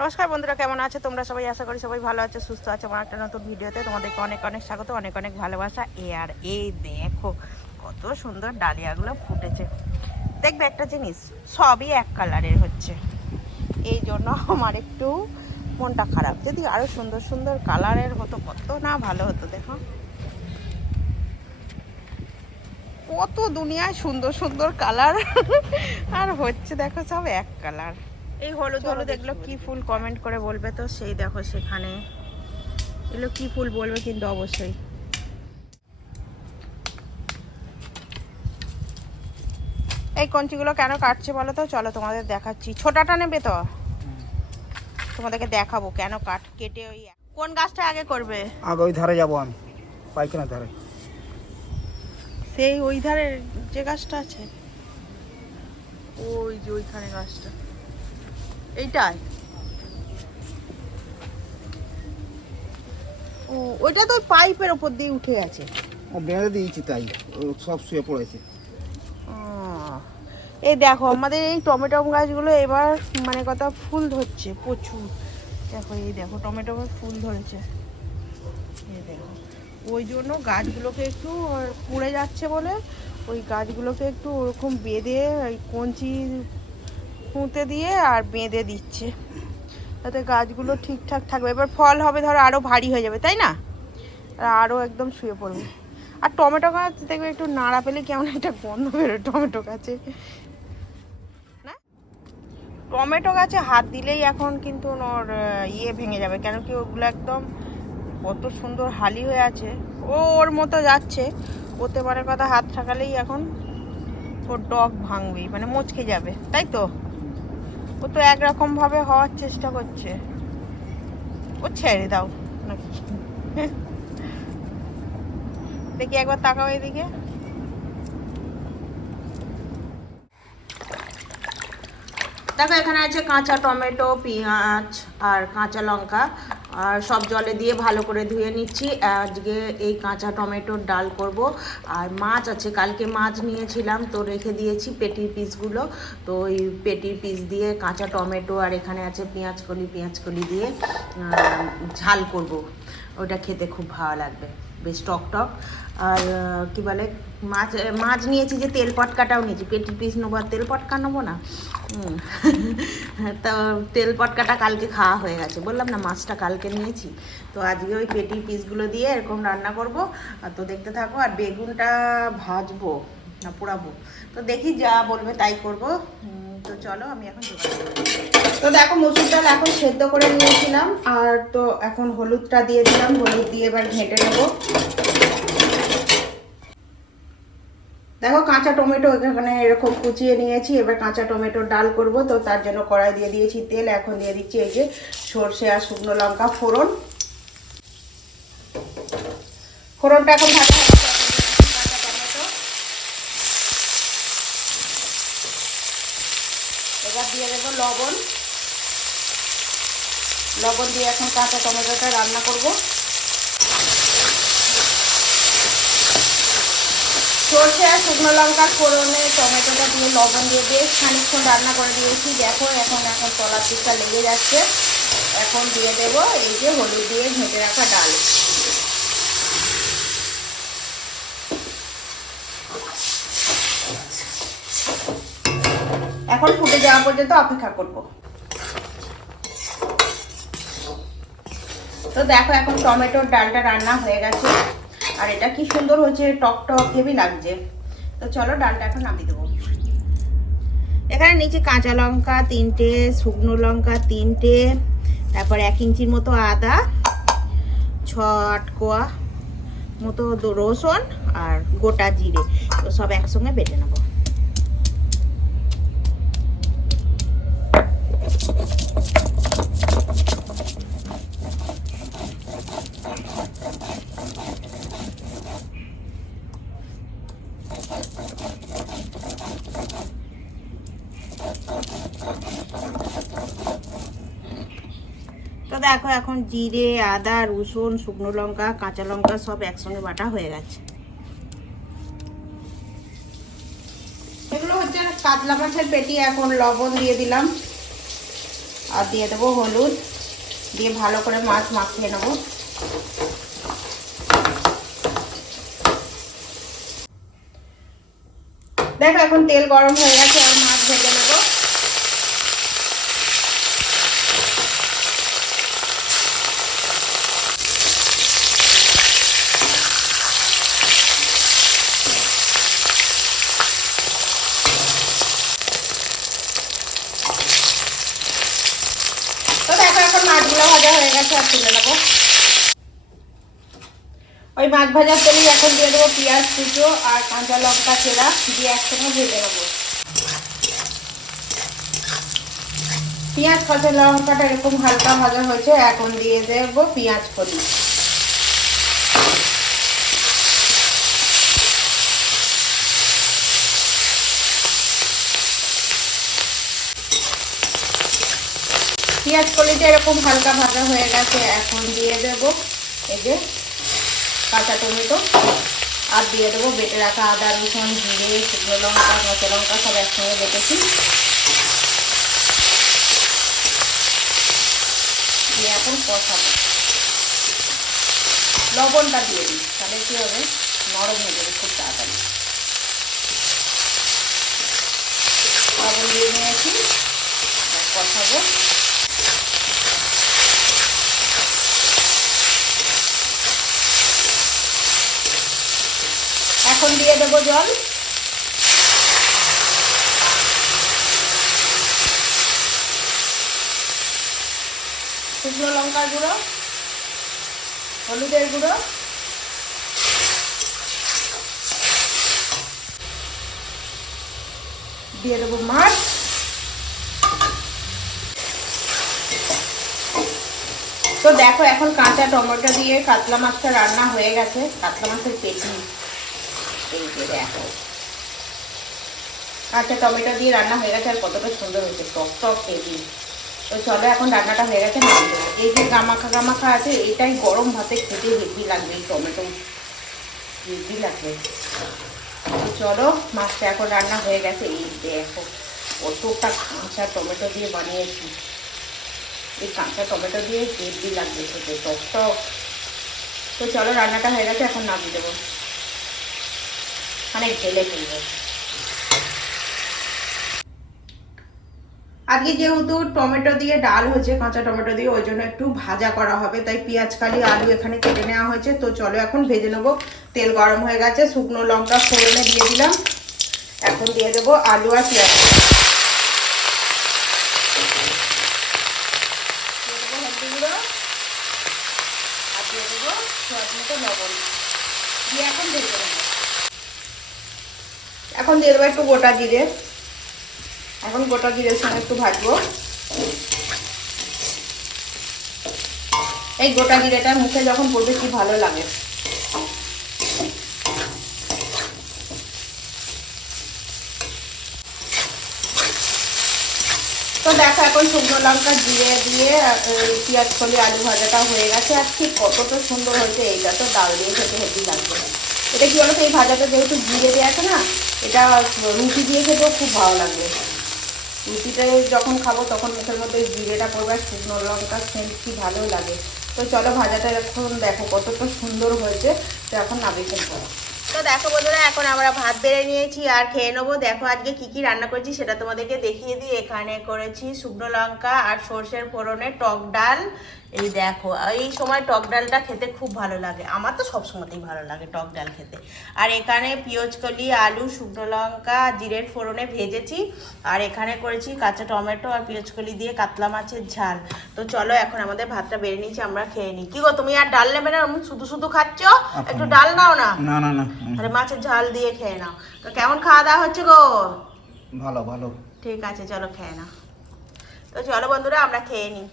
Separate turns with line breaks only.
নমস্কার বন্ধুরা, কেমন আছে? তোমরা সবাই আশা করি সবাই ভালো আছে, সুস্থ আছে আমার একটা নতুন ভিডিওতে তোমাদেরকে অনেক অনেক স্বাগত, অনেক অনেক ভালোবাসা। এ আর এই দেখো, কত সুন্দর ডালিয়াগুলো ফুটেছে। দেখবে একটা জিনিস, সবই এক কালারের হচ্ছে। এই জন্য আমার একটু মনটা খারাপ। যদি আরও সুন্দর সুন্দর কালারের হতো, কত না ভালো হতো, দেখো। কত দুনিয়ায় সুন্দর সুন্দর কালার। আর হচ্ছে দেখো সব এক কালার। এই হলুদ হলুদ এগুলো কি ফুল কমেন্ট করে বলবে তো সেই দেখো সেখানে। এগুলো কি ফুল বলবে কিন্তু অবশ্যই। এই কঞ্চিগুলো কেন কাটছে বলো তো? চলো তোমাদের দেখাচ্ছি। ছোটাটা নেবে তো? তোমাদেরকে দেখাবো কেন কাট কেটে ওই কোন গাছটা আগে করবে?
আগে ওই ধারে যাব আমি পাইখানার ধারে।
সেই ওই ধারে যে গাছটা আছে। ওই যে ওইখানে গাছটা। এইটাই। ও ওইটা তো পাইপের ওপর দিয়ে উঠে গেছে।
ও বেঁধে দিয়েছি তাই সব শুয়ে পড়েছে।
এই দেখো আমাদের এই টমেটো গাছগুলো এবার মানে কথা ফুল ধরছে প্রচুর। দেখো এই দেখো টমেটো ফুল ধরেছে। এই দেখো ওই জন্য গাছগুলোকে একটু পুড়ে যাচ্ছে বলে ওই গাছগুলোকে একটু ওরকম বেঁধে ওই কঞ্চি পুঁতে দিয়ে আর বেঁধে দিচ্ছে। যাতে গাছগুলো ঠিকঠাক থাকবে। এবার ফল হবে ধরো আরও ভারী হয়ে যাবে, তাই না? আর আরও একদম শুয়ে পড়বে। আর টমেটো গাছ দেখবে একটু নাড়া পেলে কেমন একটা গন্ধ বেরোয় টমেটো গাছে। না? টমেটো গাছে হাত দিলেই এখন কিন্তু ওর ইয়ে ভেঙে যাবে। কেন কি ওগুলো একদম কত সুন্দর হালি হয়ে আছে। ও ওর মতো যাচ্ছে। ওতে মানে কথা হাত ঠাকালেই এখন ওর ডগ ভাঙবেই মানে মুচকে যাবে। তাই তো? ও তো একরকম ভাবে হওয়ার চেষ্টা করছে। ও ছেড়ে দাও নাকি? দেখি একবার তাকাও এদিকে। দেখো, এখানে আছে কাঁচা টমেটো, পেঁয়াজ আর কাঁচা লঙ্কা। আর সব জলে দিয়ে ভালো করে ধুয়ে নিচ্ছি। আজকে এই কাঁচা টমেটোর ডাল করব। আর মাছ আছে, কালকে মাছ নিয়েছিলাম, তো রেখে দিয়েছি পেটির পিসগুলো। তো ওই পেটির পিস দিয়ে কাঁচা টমেটো আর এখানে আছে পেঁয়াজ কলি পেঁয়াজ কলি দিয়ে ঝাল করব। ওটা খেতে খুব ভালো লাগবে, বেশ টক টক আর কি বলে, মাছ মাছ নিয়েছি যে তেল পটকাটাও নিয়েছি। পেটি পিস নেব আর তেল পটকা নেব না। তো তেল পটকাটা কালকে খাওয়া হয়ে গেছে। বললাম না, মাছটা কালকে নিয়েছি। তো আজকে ওই পেটির পিসগুলো দিয়ে এরকম রান্না করব। আর তো দেখতে থাকো, আর বেগুনটা ভাজবো, না পোড়াবো। তো দেখি যা বলবে তাই করব। তো চলো, আমি এখন। তো দেখো, মসুর ডাল এখন সেদ্ধ করে নিয়েছিলাম। আর তো এখন হলুদটা দিয়ে দিলাম হলুদ দিয়ে এবার ঘেঁটে নেব। দেখো কাঁচা টমেটো এখানে এরকম কুচিয়ে নিয়েছি, এবার কাঁচা টমেটোর ডাল করব, তো তার জন্য কড়াই দিয়ে দিয়েছি তেল, এখন দিয়ে দিচ্ছি এই যে সর্ষে আর শুকনো লঙ্কা ফোড়ন। ফোড়নটা এখন টমেটো। এবার দিয়ে দেবো লবণ। লবণ দিয়ে এখন কাঁচা টমেটোটা রান্না করব। সর্ষে আর শুকনো লঙ্কার ফোড়নে, টমেটোটা দিয়ে লবণ দিয়ে বেশ খানিকক্ষণ রান্না করে দিয়েছি। দেখো, এখন এখন তলার দিকটা লেগে যাচ্ছে। এখন দিয়ে দেবো এই যে হলুদ দিয়ে ঘেঁটে রাখা ডাল। এখন ফুটে যাওয়া পর্যন্ত অপেক্ষা করব। তো দেখো, এখন টমেটোর ডালটা রান্না হয়ে গেছে। আর এটা কি সুন্দর হয়েছে, টক টক, হেভি লাগছে। তো চলো, ডালটা এখন নামিয়ে দেবো। এখানে নিচে কাঁচা লঙ্কা তিনটে, শুকনো লঙ্কা তিনটে, তারপর এক ইঞ্চির মতো আদা, ছ আটকোয়া মতো রসুন আর গোটা জিরে। তো সব একসঙ্গে বেটে নেব তো দেখো এখন জিরে, আদা, রসুন, শুকনো লঙ্কা, কাঁচা লঙ্কা সব একসঙ্গে বাটা হয়ে গেছে। এগুলো হচ্ছে কাতলা মাছের পেটি, এখন লবণ দিয়ে দিলাম। আর দিয়ে দেবো হলুদ। দিয়ে ভালো করে মাছ মাখিয়ে নেব। দেখো এখন তেল গরম হয়ে গেছে আর মাছ ভেজে নেব তো দেখো এখন মাছগুলো ভাজা হয়ে গেছে, আর তুলে নেব। ওই মাছ ভাজার তেলেই এখন দিয়ে দেবো পেঁয়াজ কুচো আর কাঁচা লঙ্কা, চেরা, দিয়ে একসঙ্গে ভেজে নেব। পেঁয়াজ, কাঁচা লঙ্কাটা এরকম হালকা ভাজা হয়েছে, এখন দিয়ে দেবো পেঁয়াজ কলি পেঁয়াজ কলিটা এরকম হালকা ভাজা হয়ে গেছে, এখন দিয়ে দেবো এই যে কাঁচা টমেটো, আর দিয়ে দেবো বেটে রাখা আদা, রসুন, জিরে, শুকনো লঙ্কা, কাঁচা লঙ্কা সব একসঙ্গে বেটেছি। দিয়ে এখন কষাবো। লবণটা দিয়ে দিই, তাহলে কী হবে? নরম হয়ে যাবে খুব তাড়াতাড়ি। লবণ দিয়ে নিয়েছি কষাবো। এখন দিয়ে দেবো জল। শুকনো লঙ্কার গুঁড়ো, হলুদের গুঁড়ো। দিয়ে দেবো মাছ। তো দেখো এখন কাঁচা টমেটো দিয়ে কাতলা মাছটা রান্না হয়ে গেছে। কাতলা মাছের পেটি। এই যে দেখো। কাঁচা টমেটো দিয়ে রান্না হয়ে গেছে আর কতটা সুন্দর হয়েছে, টক টক পেটি তো চলো, এখন রান্নাটা হয়ে গেছে এই যে গামাখা গামাখা আছে এটাই গরম ভাতে খেতে হেভি লাগবে এই টমেটো। হেভি লাগবে। চলো, মাছটা এখন রান্না হয়ে গেছে। এই দেখো, কতটা কাঁচা টমেটো দিয়ে বানিয়েছি। এই কাঁচা টমেটো দিয়ে হেভি লাগবে খেতে, টক টক। তো চলো, রান্নাটা হয়ে গেছে, এখন নামিয়ে দেবো। মানে ঢেলে ফেলব। আজকে যেহেতু টমেটো দিয়ে ডাল হয়েছে কাঁচা টমেটো দিয়ে, ওই জন্য একটু ভাজা করা হবে। তাই পেঁয়াজ, কালি, আলু এখানে কেটে নেওয়া হয়েছে। তো চলো এখন ভেজে নেব। তেল গরম হয়ে গেছে, শুকনো লঙ্কা ফোড়নে দিয়ে দিলাম। এখন দিয়ে দেবো আলু আর পেঁয়াজ। দিয়ে এখন ভেজে নেব। এখন দিয়ে দেবো একটু গোটা জিরে। এখন গোটা জিরের সঙ্গে একটু ভাজবো। এই গোটা জিরেটা মুখে যখন পড়বে কি ভালো লাগে। তো দেখো এখন শুকনো লঙ্কা জিরে দিয়ে পেঁয়াজ কলি, আলু ভাজাটা হয়ে গেছে। আর ঠিক কতটা সুন্দর হয়েছে এইটা তো ডাল দিয়ে খেতে হেভি লাগবে। এটা কি বলতো, এই ভাজাটা যেহেতু জিরে দিয়ে আছে না, এটা রুটি দিয়ে খেতেও খুব ভালো লাগবে। রুটিটা যখন খাব তখন মুখের মধ্যে জিরেটা পড়বে শুকনো লঙ্কা সেন্ট কি ভালো লাগে। তো চলো ভাজাটা এখন দেখো কতটা সুন্দর হয়েছে, তো এখন নামিয়ে ফেলব। তো দেখো বন্ধুরা, এখন আমরা ভাত বেড়ে নিয়েছি আর খেয়ে নেব। দেখো আজকে কি কি রান্না করেছি সেটা তোমাদেরকে দেখিয়ে দিই। এখানে করেছি শুকনো লঙ্কা আর সর্ষের ফোড়নে টক ডাল। এই দেখো এই সময় টক ডালটা খেতে খুব ভালো লাগে। আমার তো সব সময়তেই ভালো লাগে টক ডাল খেতে। আর এখানে পিঁয়াজকলি আলু শুকনো লঙ্কা জিরের ফোড়নে ভেজেছি। আর এখানে করেছি কাঁচা টমেটো আর পিঁয়াজকলি দিয়ে কাতলা মাছের ঝাল। তো চলো এখন আমাদের ভাতটা বেড়ে নিয়েছি আমরা খেয়ে নিই। কি গো তুমি আর ডাল নেবে না? শুধু শুধু খাচ্ছ? একটু ডাল নাও না
না না না।
আরে মাছের ঝাল দিয়ে খেয়ে নাও। তো কেমন খাওয়া দাওয়া হচ্ছে গো?
ভালো ভালো।
ঠিক আছে চলো খেয়ে নাও। তো চলো বন্ধুরা আমরা খেয়ে নিই।